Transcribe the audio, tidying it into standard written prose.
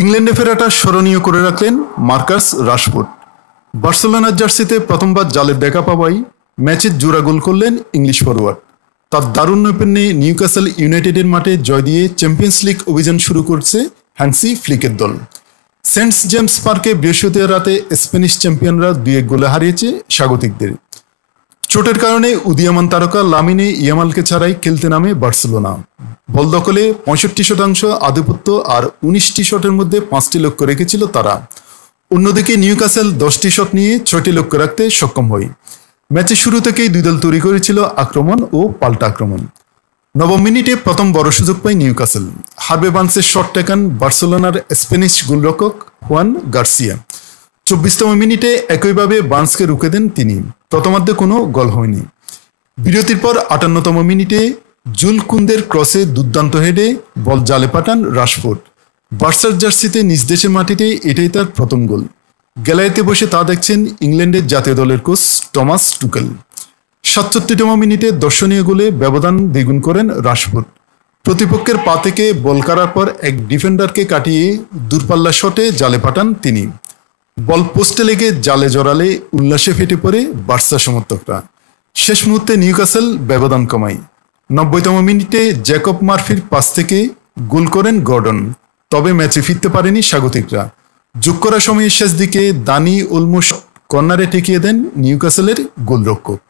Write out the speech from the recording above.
ইংল্যান্ডে ফেরাটা স্মরণীয় করে রাখলেন মার্কাস রাশফোর্ড। বার্সেলোনার জার্সিতে প্রথমবার জালের দেখা পাওয়াই ম্যাচে জোড়া গোল করলেন ইংলিশ ফরোয়ার্ড। তার দারুণ নৈপুণ্যে নিউক্যাসল ইউনাইটেডের মাঠে জয় দিয়ে চ্যাম্পিয়ন্স লিগ অভিযান শুরু করছে হ্যান্সি ফ্লিকের দল। সেন্ট জেমস পার্কে বৃহস্পতিবার রাতে স্প্যানিশ চ্যাম্পিয়নরা 2-1 গোলে হারিয়েছে স্বাগতিকদের। চোটের কারণে উদীয়মান তারকা লামিনে ইয়ামালকে ছাড়াই খেলতে নামে বার্সেলোনা। বল দখলে 65% আধিপত্য আর 19টি শটের মধ্যে 5টি লক্ষ্য রেখেছিল তারা। অন্যদিকে নিউক্যাসল 10টি শট নিয়ে 6টি লক্ষ্য রাখতে সক্ষম হয়। ম্যাচের শুরু থেকেই দুই দল তৈরি করেছিল আক্রমণ ও পাল্টা আক্রমণ। 9 মিনিটে প্রথম বড় সুযোগ পায় নিউক্যাসল। হার্ভে বার্নসের শট টেকান বার্সেলোনার স্প্যানিশ গোলরক্ষক হুয়ান গার্সিয়া। 24তম মিনিটে একইভাবে বার্নসকে রুখে দেন তিনি। প্রথমার্ধে কোনো গোল হয়নি। বিরতির পর 58তম মিনিটে জুল কুন্দের ক্রসে দুর্দান্ত হেডে বল জালে পাঠান রাশফোর্ড। বার্সার জার্সিতে নিজ দেশের মাটিতে এটাই তার প্রথম গোল। গ্যালারিতে বসে তা দেখছেন ইংল্যান্ডের জাতীয় দলের কোচ টমাস টুকেল। 67তম মিনিটে দর্শনীয় গোলে ব্যবধান দ্বিগুণ করেন রাশফোর্ড। প্রতিপক্ষের পা থেকে বল কাড়ার পর এক ডিফেন্ডারকে কাটিয়ে দূরপাল্লা শটে জালে পাঠান তিনি। বল পোস্টে লেগে জালে জড়ালে উল্লাসে ফেটে পড়ে বার্সা সমর্থকরা। শেষ মুহূর্তে নিউক্যাসল ব্যবধান কমায়। 90তম মিনিটে জ্যাকব মার্ফির পাস থেকে গোল করেন গর্ডন। তবে ম্যাচে ফিরতে পারেনি স্বাগতিকরা। যোগ করা সময়ের শেষ দিকে দানি ওলমো কর্নারে ঠেকিয়ে দেন নিউক্যাসলের গোলরক্ষক।